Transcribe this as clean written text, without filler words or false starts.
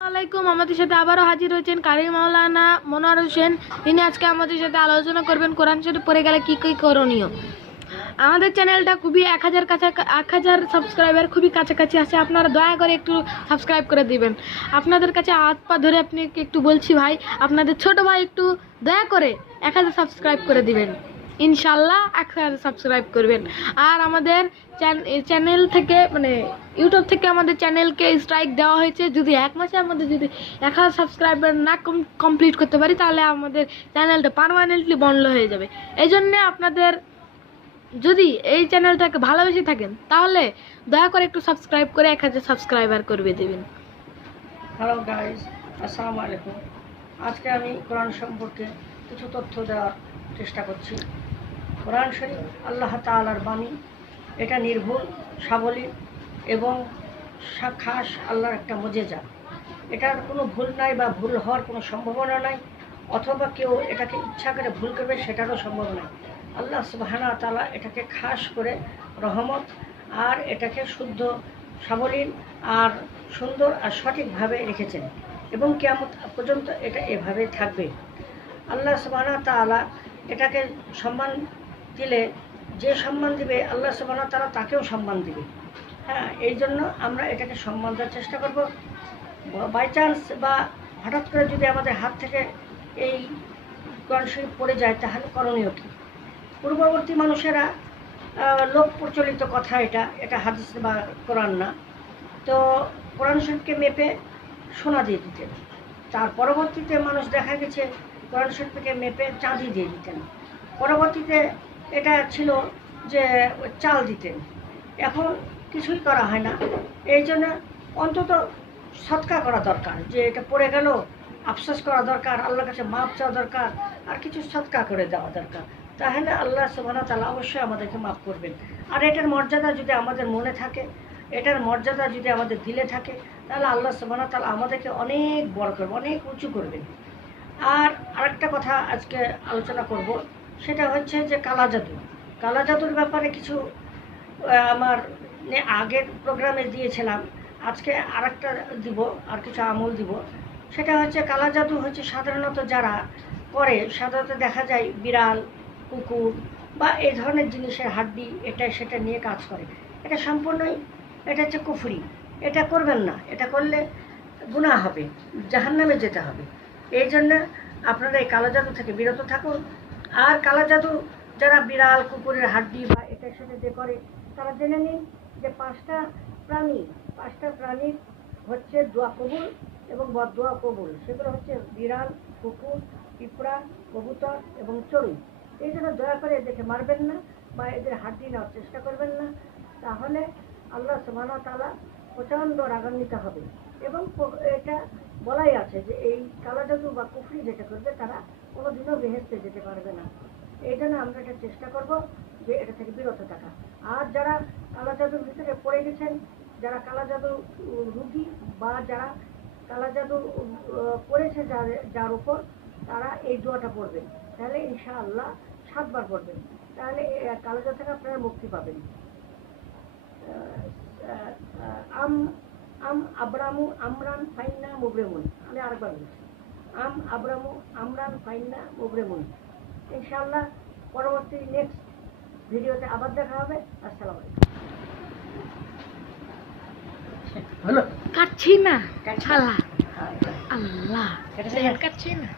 আলাইকুম আমাদের সাথে আবারও হাজির হয়েছেন কারি মাওলানা মনোয়ার হোসেন। তিনি আজকে আমাদের সাথে আলোচনা করবেন কোরআন শরীফ পড়ে গেলে কি কি করণীয়। আমাদের চ্যানেলটা খুবই 1000 সাবস্ক্রাইবার খুবই কাছাকাছি আছে। আপনারা দয়া করে একটু সাবস্ক্রাইব করে দিবেন। আপনাদের কাছে হাত পা ধরে আপনি একটু বলছি ভাই, আপনাদের ছোট ভাই একটু দয়া করে 1000 সাবস্ক্রাইব করে দিবেন। ইনশাল্লাহ 1000 সাবস্ক্রাইব করবেন। আর আমাদের চ্যানেল থেকে মানে ইউটিউব থেকে আমাদের চ্যানেলকে স্ট্রাইক দেওয়া হয়েছে। যদি এক মাসে আমাদের যদি 1000 সাবস্ক্রাইবার না কমপ্লিট করতে পারি তাহলে আমাদের চ্যানেলটা পার্মানেন্টলি বন্ধ হয়ে যাবে। এই জন্যে আপনাদের যদি এই চ্যানেলটাকে ভালোবেসে থাকেন তাহলে দয়া করে একটু সাবস্ক্রাইব করে 1000 সাবস্ক্রাইবার করবে দেবেন। হ্যালো গাইজ, আসসালামু আলাইকুম। আজকে আমি কোরআন সম্পর্কে কিছু তথ্য দেওয়ার চেষ্টা করছি। কোরআন শরীফ আল্লাহ তাআলার বাণী। এটা নির্ভুল, সাবলীল এবং খাস আল্লাহর একটা মুজিজা। এটার কোনো ভুল নাই বা ভুল হওয়ার কোনো সম্ভাবনা নাই, অথবা কেউ এটাকে ইচ্ছা করে ভুল করবে সেটারও সম্ভব নাই। আল্লাহ সুবহানাহু ওয়া তাআলা এটাকে খাস করে রহমত আর এটাকে শুদ্ধ, সাবলীল আর সুন্দর আর সঠিকভাবে রেখেছেন এবং কিয়ামত পর্যন্ত এটা এভাবে থাকবে। আল্লাহ সুবহানাহু ওয়া তাআলা এটাকে সম্মান দিলে যে সম্মান দিবে আল্লাহ সুবহানাহু ওয়া তাআলা তাকেও সম্মান দিবে। হ্যাঁ, এই জন্য আমরা এটাকে সম্মান দেওয়ার চেষ্টা করব। বাই চান্স বা হঠাৎ করে যদি আমাদের হাত থেকে এই কোরআন শরীফ পড়ে যায় তাহলে করণীয় কী? পূর্ববর্তী মানুষেরা লোক প্রচলিত কথা, এটা হাদিস বা কোরআন না, তো কোরআন শরীফকে মেপে সোনা দিয়ে দিতেন। তার পরবর্তীতে মানুষ দেখা গেছে কোরআন শরীফকে মেপে চাঁদি দিয়ে দিতেন। পরবর্তীতে এটা ছিল যে চাল দিতেন। এখন কিছুই করা হয় না। এই জন্য অন্তত সৎকা করা দরকার, যে এটা পড়ে গেল আফসোস করা দরকার, আল্লাহর কাছে মাপ চাওয়া দরকার, আর কিছু সৎকা করে দেওয়া দরকার। তাহলে আল্লাহ সুবহানাহু ওয়া তাআলা অবশ্যই আমাদেরকে মাফ করবেন। আর এটার মর্যাদা যদি আমাদের মনে থাকে, এটার মর্যাদা যদি আমাদের দিলে থাকে, তাহলে আল্লাহ সুবহানাহু ওয়া তাআলা আমাদেরকে অনেক বড় করবে, অনেক উঁচু করবেন। আর আরেকটা কথা আজকে আলোচনা করব, সেটা হচ্ছে যে কালা জাদু। কালা জাদুর ব্যাপারে কিছু আমার আগের প্রোগ্রামে দিয়েছিলাম, আজকে আরেকটা দিব, আর কিছু আমল দিব। সেটা হচ্ছে কালা জাদু হচ্ছে সাধারণত যারা করে, সাধারণত দেখা যায় বিড়াল, কুকুর বা এই ধরনের জিনিসের হাড্ডি এটা সেটা নিয়ে কাজ করে। এটা সম্পূর্ণই এটা হচ্ছে কুফরি। এটা করবেন না, এটা করলে গুনাহ হবে, জাহান্নামে যেতে হবে। এই জন্য আপনারা এই কালো জাদু থেকে বিরত থাকুন। আর কালো জাদু যারা বিড়াল, কুকুরের হাড্ডি বা এটা সেটা যে করে, তারা জেনে নিন যে পাঁচটা প্রাণীর হচ্ছে দোয়া কবুল এবং বদদোয়া কবুল। সেগুলো হচ্ছে বিড়াল, কুকুর, পিঁপড়া, কবুতর এবং চড়ুই। এই জন্য দয়া করে এদেরকে মারবেন না বা এদের হাড্ডি নেওয়ার চেষ্টা করবেন না, তাহলে আল্লাহ সুবহানাহু ওয়া তাআলা প্রচণ্ড রাগান্বিত হবে। এবং এটা বলাই আছে যে এই কালা জাদু বা কুফরি যেটা করবে তারা কোনোদিনও বেহেশতে যেতে পারবে না। এই জন্য আমরা এটা চেষ্টা করব যে এটা থেকে বিরত থাকা। আর যারা কালা জাদুর ভিতরে পড়ে গেছেন, যারা কালা জাদু রুগী বা যারা কালা জাদু পড়েছে যার উপর, তারা এই দোয়াটা পড়বেন। তাহলে ইনশাআল্লাহ 7 বার পড়বেন, তাহলে কালো জাদু থেকে আপনারা মুক্তি পাবেন। আবরামু আমরান ফাইন্না মুবরেমুন। আমি আরেকবার বলছি, আবরামু আমরান ফাইন্না মুবরেমুন। ইনশাআল্লাহ পরবর্তী নেক্সট ভিডিওতে আবার দেখা হবে। আসসালামু আলাইকুম। কাটছি না, আল্লাহ কাটছি না।